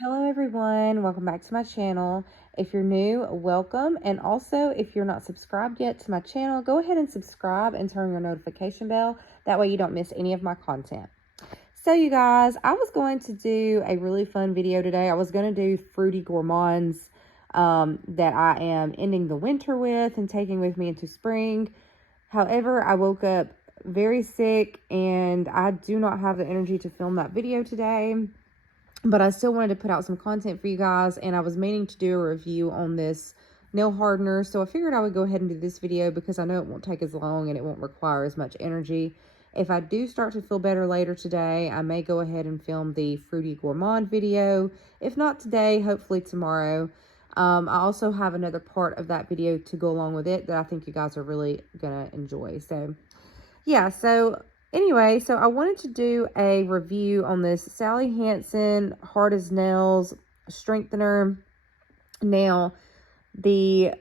Hello everyone, welcome back to my channel. If you're new, welcome, and also if you're not subscribed yet to my channel, go ahead and subscribe and turn your notification bell. That way you don't miss any of my content. So you guys, I was going to do a really fun video today. I was going to do fruity gourmands that I am ending the winter with and taking with me into spring. However, I woke up very sick and I do not have the energy to film that video today. But I still wanted to put out some content for you guys, and I was meaning to do a review on this nail hardener, so I figured I would go ahead and do this video because I know it won't take as long and it won't require as much energy. If I do start to feel better later today, I may go ahead and film the fruity gourmand video. If not today, hopefully tomorrow. I also have another part of that video to go along with it that I think you guys are really gonna enjoy. So yeah, so anyway, so I wanted to do a review on this Sally Hansen Hard as Nails Strengthener. Now, the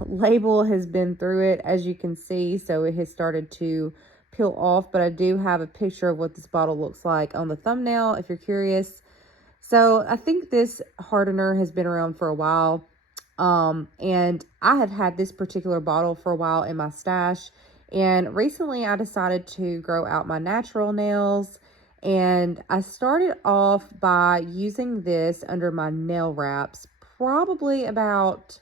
label has been through it, as you can see, so it has started to peel off, but I do have a picture of what this bottle looks like on the thumbnail if you're curious. So I think this hardener has been around for a while, and I have had this particular bottle for a while in my stash. And recently I decided to grow out my natural nails, and I started off by using this under my nail wraps probably about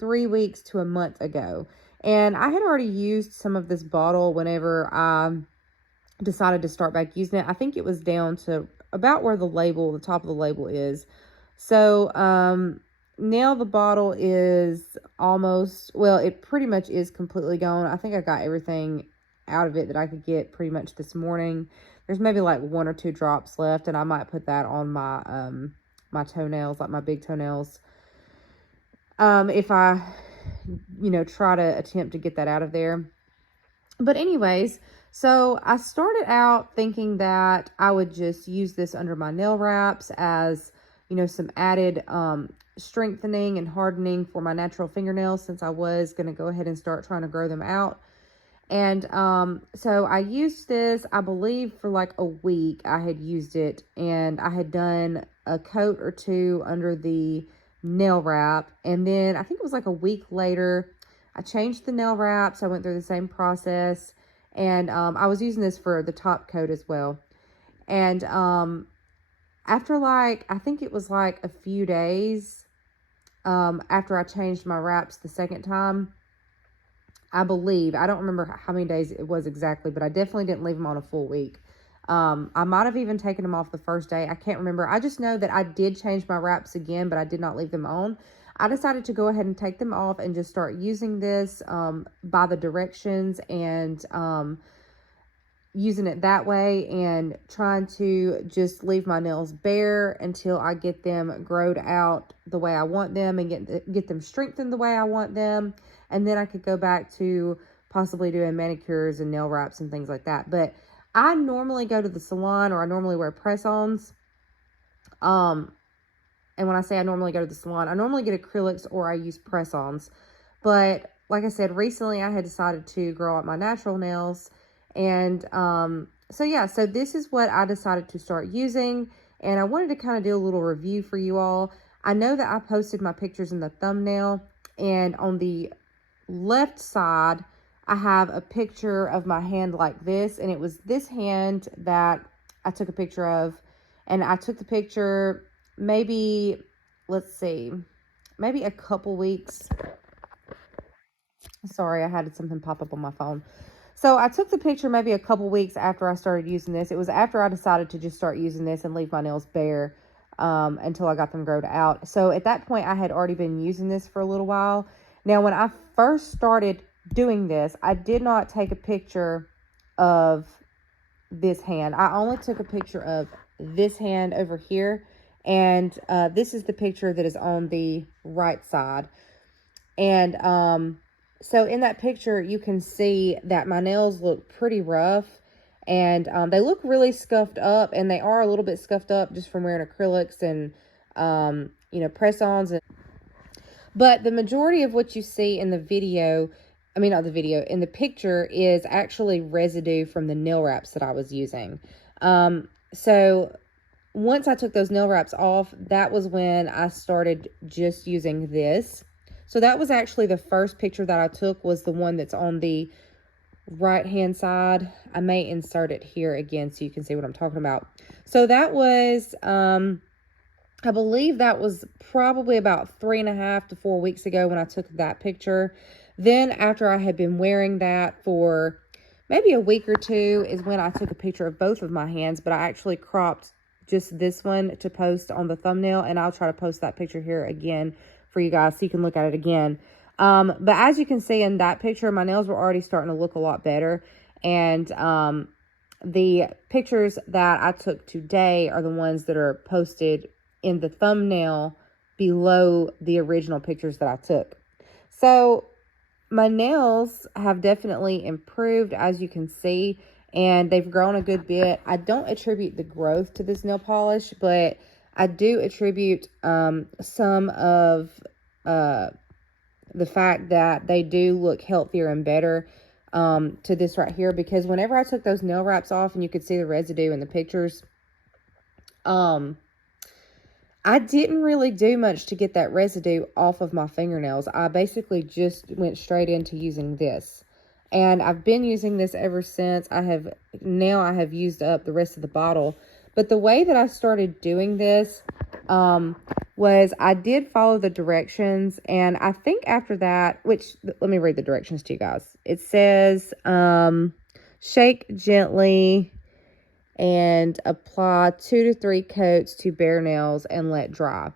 3 weeks to a month ago. And I had already used some of this bottle whenever I decided to start back using it. I think it was down to about where the top of the label is. So, now the bottle is almost, well, it pretty much is completely gone. I think I got everything out of it that I could get pretty much this morning. There's maybe like 1 or 2 drops left, and I might put that on my my toenails, like my big toenails, if I try to attempt to get that out of there. But anyways, so I started out thinking that I would just use this under my nail wraps as some added strengthening and hardening for my natural fingernails, since I was going to go ahead and start trying to grow them out. And so I used this, I believe, for like a week. I had used it, and I had done a coat or 2 under the nail wrap, and then I think it was like a week later I changed the nail wraps. I went through the same process, and I was using this for the top coat as well. And after like, I think it was like a few days after I changed my wraps the second time, I believe, I don't remember how many days it was exactly, but I definitely didn't leave them on a full week. I might have even taken them off the first day. I can't remember. I just know that I did change my wraps again, but I did not leave them on. I decided to go ahead and take them off and just start using this by the directions, and using it that way, and trying to just leave my nails bare until I get them growed out the way I want them and get them strengthened the way I want them. And then I could go back to possibly doing manicures and nail wraps and things like that. But I normally go to the salon, or I normally wear press-ons. And when I say I normally go to the salon, I normally get acrylics or I use press-ons. But like I said, recently I had decided to grow out my natural nails. And so yeah, so this is what I decided to start using. And I wanted to kind of do a little review for you all. I know that I posted my pictures in the thumbnail. And on the left side, I have a picture of my hand like this. And it was this hand that I took a picture of. And I took the picture maybe, let's see, maybe a couple weeks. Sorry, I had something pop up on my phone. So I took the picture maybe a couple weeks after I started using this. It was after I decided to just start using this and leave my nails bare until I got them growed out. So at that point, I had already been using this for a little while. Now, when I first started doing this, I did not take a picture of this hand. I only took a picture of this hand over here. And this is the picture that is on the right side. And so in that picture, you can see that my nails look pretty rough, and they look really scuffed up, and they are a little bit scuffed up just from wearing acrylics and, press-ons. But the majority of what you see in the video, in the picture, is actually residue from the nail wraps that I was using. So once I took those nail wraps off, that was when I started just using this. So that was actually the first picture that I took, was the one that's on the right hand side. I may insert it here again so you can see what I'm talking about. So that was I believe that was probably about 3.5 to 4 weeks ago when I took that picture. Then after I had been wearing that for maybe a week or two is when I took a picture of both of my hands, but I actually cropped just this one to post on the thumbnail, and I'll try to post that picture here again for you guys so you can look at it again. But as you can see in that picture, my nails were already starting to look a lot better, and the pictures that I took today are the ones that are posted in the thumbnail below the original pictures that I took. So my nails have definitely improved, as you can see, and they've grown a good bit. I don't attribute the growth to this nail polish, but I do attribute some of the fact that they do look healthier and better to this right here, because whenever I took those nail wraps off and you could see the residue in the pictures, I didn't really do much to get that residue off of my fingernails. I basically just went straight into using this. And I've been using this ever since. I have used up the rest of the bottle. But the way that I started doing this was I did follow the directions. And I think after that, let me read the directions to you guys. It says, shake gently and apply 2 to 3 coats to bare nails and let dry.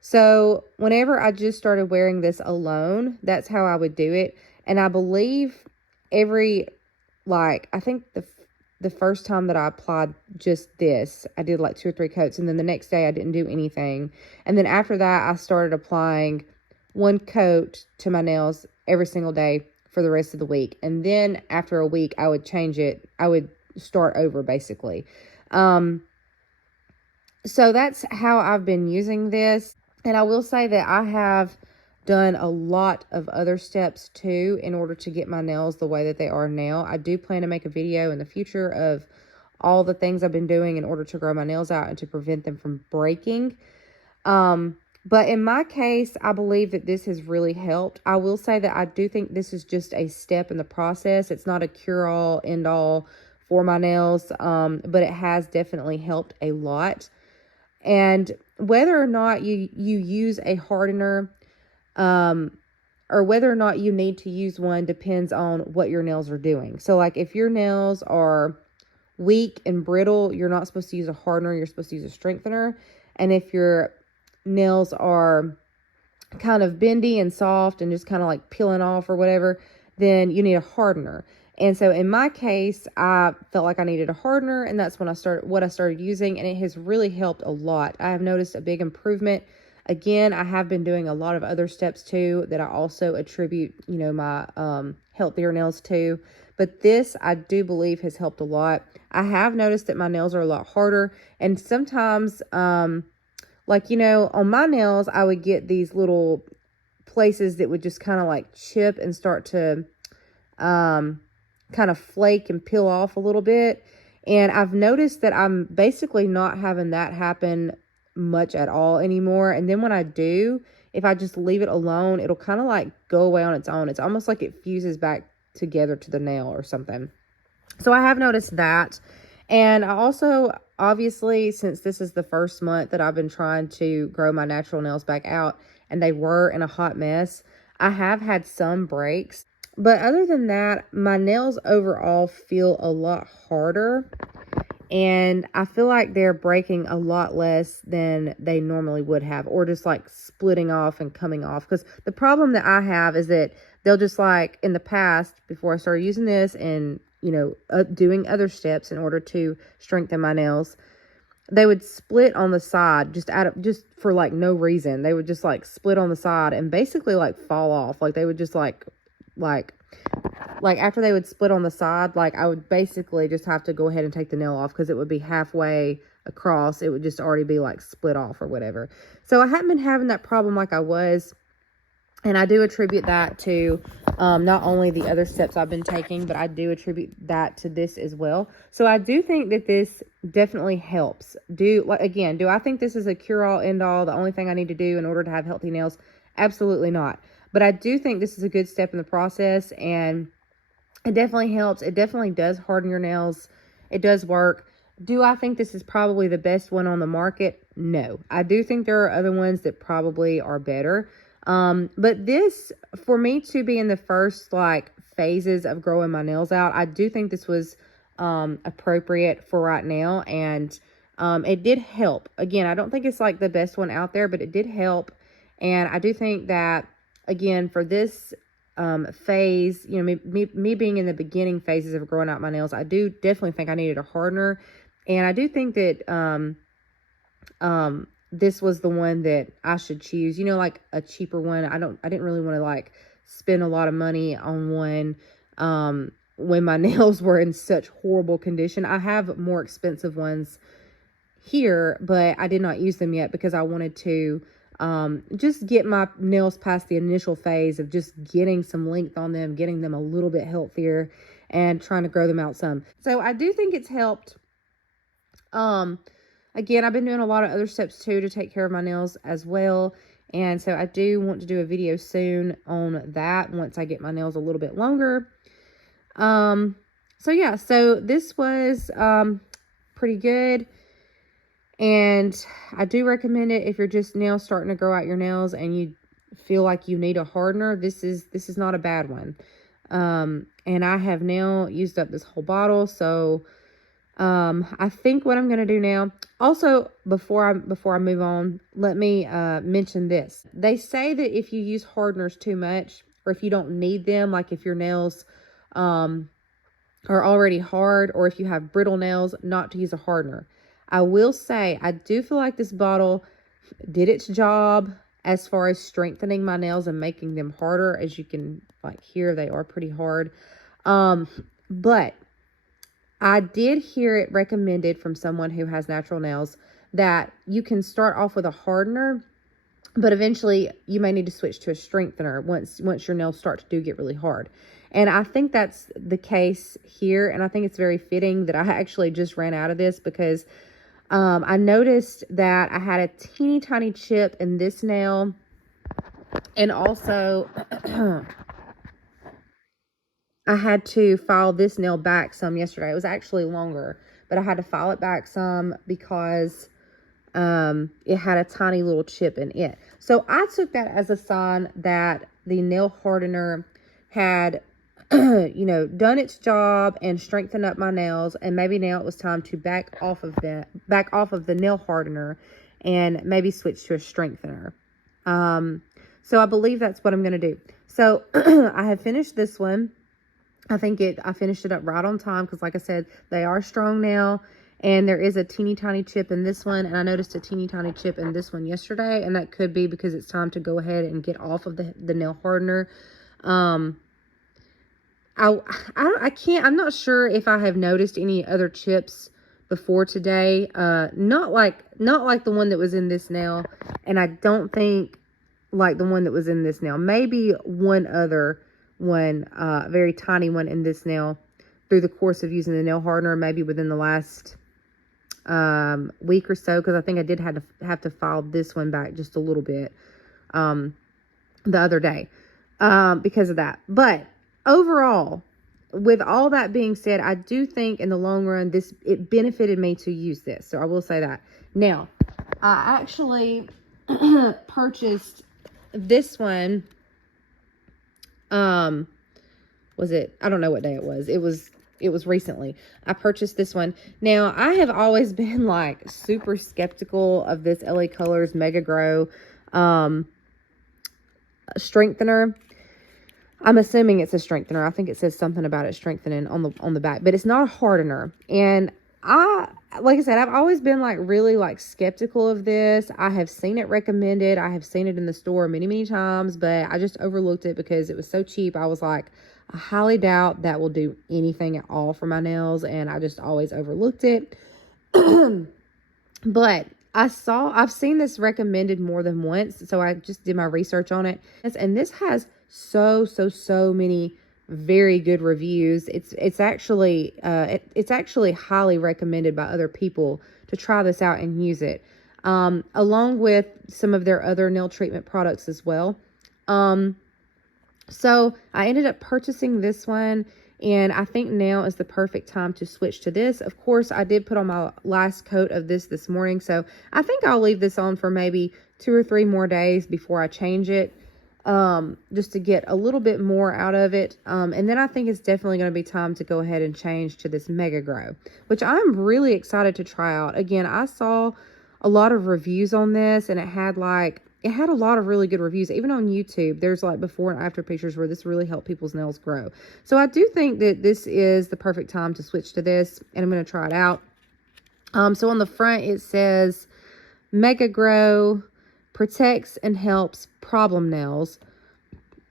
So whenever I just started wearing this alone, that's how I would do it. And I believe I think the first time that I applied just this, I did like 2 or 3 coats, and then the next day I didn't do anything. And then after that, I started applying 1 coat to my nails every single day for the rest of the week. And then after a week, I would change it. I would start over basically. So that's how I've been using this. And I will say that I have done a lot of other steps too in order to get my nails the way that they are now. I do plan to make a video in the future of all the things I've been doing in order to grow my nails out and to prevent them from breaking. But in my case, I believe that this has really helped. I will say that I do think this is just a step in the process. It's not a cure-all, end-all for my nails, but it has definitely helped a lot. And whether or not you use a hardener, or whether or not you need to use one depends on what your nails are doing. So like if your nails are weak and brittle, you're not supposed to use a hardener, you're supposed to use a strengthener. And if your nails are kind of bendy and soft and just kind of like peeling off or whatever, then you need a hardener. And so in my case, I felt like I needed a hardener, and that's when I started using, and it has really helped a lot. I have noticed a big improvement. Again, I have been doing a lot of other steps too that I also attribute, my healthier nails to. But this, I do believe, has helped a lot. I have noticed that my nails are a lot harder, and sometimes, on my nails, I would get these little places that would just kind of like chip and start to kind of flake and peel off a little bit. And I've noticed that I'm basically not having that happen much at all anymore. And then when I do, if I just leave it alone, it'll kind of like go away on its own. It's almost like it fuses back together to the nail or something. So I have noticed that. And I also, obviously, since this is the first month that I've been trying to grow my natural nails back out, and they were in a hot mess, I have had some breaks. But other than that, my nails overall feel a lot harder, and I feel like they're breaking a lot less than they normally would have, or just like splitting off and coming off. Because the problem that I have is that they'll just like, in the past, before I started using this and, doing other steps in order to strengthen my nails, they would split on the side just for like no reason. They would just like split on the side and basically like fall off. Like they would just like after they would split on the side, like I would basically just have to go ahead and take the nail off because it would be halfway across. It would just already be like split off or whatever. So I haven't been having that problem like I was And I do attribute that to not only the other steps I've been taking, but I do attribute that to this as well. So I do think that this definitely helps. Do I think this is a cure-all, end-all, the only thing I need to do in order to have healthy nails? Absolutely not. But I do think this is a good step in the process, and it definitely helps. It definitely does harden your nails. It does work. Do I think this is probably the best one on the market? No. I do think there are other ones that probably are better. But this, for me to be in the first like phases of growing my nails out, I do think this was appropriate for right now. And it did help. Again, I don't think it's like the best one out there, but it did help. And I do think that, again, for this phase, you know, me being in the beginning phases of growing out my nails, I do definitely think I needed a hardener. And I do think that this was the one that I should choose, you know, like a cheaper one. I didn't really want to like spend a lot of money on one when my nails were in such horrible condition. I have more expensive ones here, but I did not use them yet because I wanted to just get my nails past the initial phase of just getting some length on them, getting them a little bit healthier, and trying to grow them out some. So I do think it's helped. Again, I've been doing a lot of other steps too to take care of my nails as well. And so I do want to do a video soon on that once I get my nails a little bit longer. So yeah, so this was pretty good. And I do recommend it if you're just now starting to grow out your nails and you feel like you need a hardener. This is not a bad one. And I have now used up this whole bottle. So I think what I'm going to do now, also before I move on, let me mention this. They say that if you use hardeners too much, or if you don't need them, like if your nails are already hard, or if you have brittle nails, not to use a hardener. I will say, I do feel like this bottle did its job as far as strengthening my nails and making them harder. As you can like hear, they are pretty hard. But I did hear it recommended from someone who has natural nails that you can start off with a hardener, but eventually you may need to switch to a strengthener once your nails start to get really hard. And I think that's the case here. And I think it's very fitting that I actually just ran out of this because I noticed that I had a teeny tiny chip in this nail. And also I had to file this nail back some yesterday. It was actually longer, but I had to file it back some because it had a tiny little chip in it. So I took that as a sign that the nail hardener had, you know, done its job and strengthened up my nails. And maybe now it was time to back off of the nail hardener and maybe switch to a strengthener. So I believe that's what I'm going to do. So I have finished this one. I finished it up right on time because, like I said, they are strong now. And there is a teeny tiny chip in this one. And I noticed a teeny tiny chip in this one yesterday. And that could be because it's time to go ahead and get off of the nail hardener. I'm not sure if I have noticed any other chips before today. Not like the one that was in this nail. And I don't think like the one that was in this nail. Maybe one other one, very tiny one in this nail through the course of using the nail hardener, maybe within the last week or so, because I think I did have to file this one back just a little bit the other day because of that. But overall, with all that being said, I do think in the long run it benefited me to use this. So I will say that. Now, I actually purchased this one. Was it? I don't know what day it was. It was recently. I purchased this one. Now, I have always been like super skeptical of this LA Colors Mega Grow strengthener. I'm assuming it's a strengthener. I think it says something about it strengthening on the back, but it's not a hardener. And like I said, I've always been like really like skeptical of this. I have seen it recommended. I have seen it in the store many, many times, but I just overlooked it because it was so cheap. I was like, I highly doubt that will do anything at all for my nails. And I just always overlooked it. But I've seen this recommended more than once, so I just did my research on it. And this has so many very good reviews. It's actually highly recommended by other people to try this out and use it, along with some of their other nail treatment products as well. So I ended up purchasing this one, and I think now is the perfect time to switch to this. Of course, I did put on my last coat of this morning, so I think I'll leave this on for maybe 2 or 3 more days before I change it, just to get a little bit more out of it. And then I think it's definitely going to be time to go ahead and change to this Mega Grow, which I'm really excited to try out. Again, I saw a lot of reviews on this, and it had a lot of really good reviews. Even on YouTube, there's like before and after pictures where this really helped people's nails grow. So I do think that this is the perfect time to switch to this, and I'm going to try it out. So on the front, it says Mega Grow protects and helps problem nails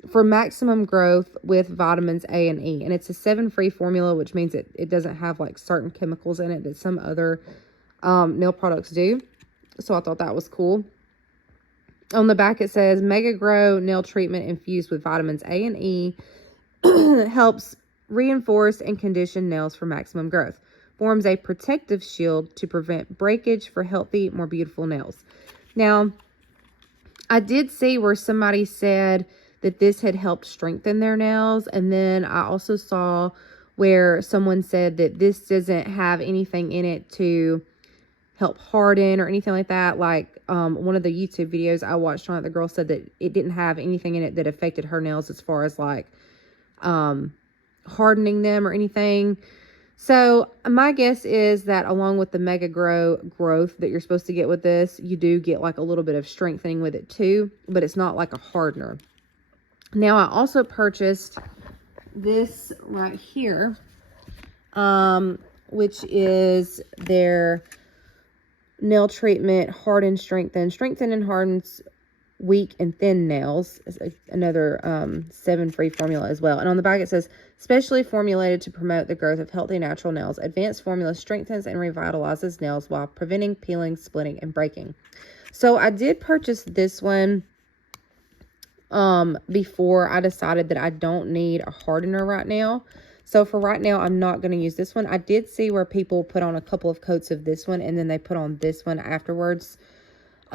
for maximum growth with vitamins A and E. And it's a 7-free formula, which means it doesn't have like certain chemicals in it that some other nail products do. So I thought that was cool. On the back, it says Mega Grow nail treatment infused with vitamins A and E helps reinforce and condition nails for maximum growth. Forms a protective shield to prevent breakage for healthy, more beautiful nails. Now, I did see where somebody said that this had helped strengthen their nails. And then I also saw where someone said that this doesn't have anything in it to help harden or anything like that. Like one of the YouTube videos I watched on it, the girl said that it didn't have anything in it that affected her nails as far as like hardening them or anything. So my guess is that along with the Mega Grow growth that you're supposed to get with this, you do get like a little bit of strengthening with it too, but it's not like a hardener. Now I also purchased this right here, which is their nail treatment harden, strengthen and hardens weak and thin nails. It's another 7-free formula as well. And on the back it says specially formulated to promote the growth of healthy natural nails. Advanced formula strengthens and revitalizes nails while preventing peeling, splitting, and breaking. So I did purchase this one before I decided that I don't need a hardener right now. So for right now, I'm not going to use this one. I did see where people put on a couple of coats of this one and then they put on this one afterwards.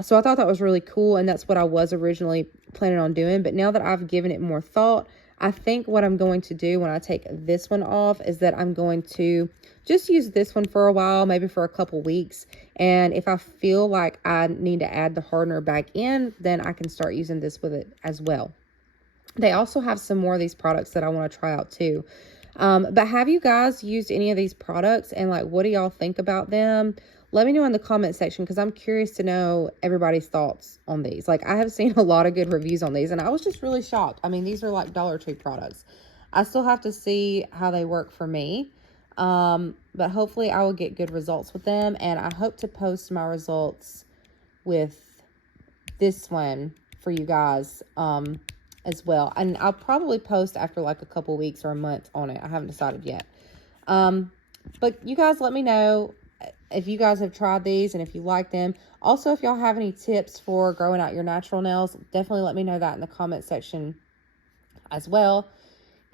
So I thought that was really cool, and that's what I was originally planning on doing. But now that I've given it more thought, I think what I'm going to do when I take this one off is that I'm going to just use this one for a while, maybe for a couple weeks. And if I feel like I need to add the hardener back in, then I can start using this with it as well. They also have some more of these products that I want to try out too. But have you guys used any of these products, and like, what do y'all think about them? Let me know in the comment section, because I'm curious to know everybody's thoughts on these. Like, I have seen a lot of good reviews on these, and I was just really shocked. I mean, these are like Dollar Tree products. I still have to see how they work for me. But hopefully I will get good results with them, and I hope to post my results with this one for you guys, as well. And I'll probably post after like a couple weeks or a month on it. I haven't decided yet. But you guys let me know if you guys have tried these and if you like them. Also, if y'all have any tips for growing out your natural nails, definitely let me know that in the comment section as well.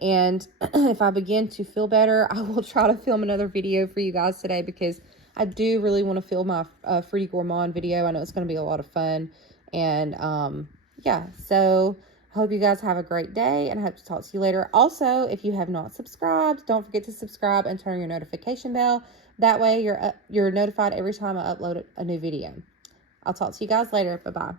And if I begin to feel better, I will try to film another video for you guys today, because I do really want to film my Fruity Gourmand video. I know it's going to be a lot of fun. And yeah, so I hope you guys have a great day, and I hope to talk to you later. Also, if you have not subscribed, don't forget to subscribe and turn your notification bell. That way you're notified every time I upload a new video. I'll talk to you guys later. Bye-bye.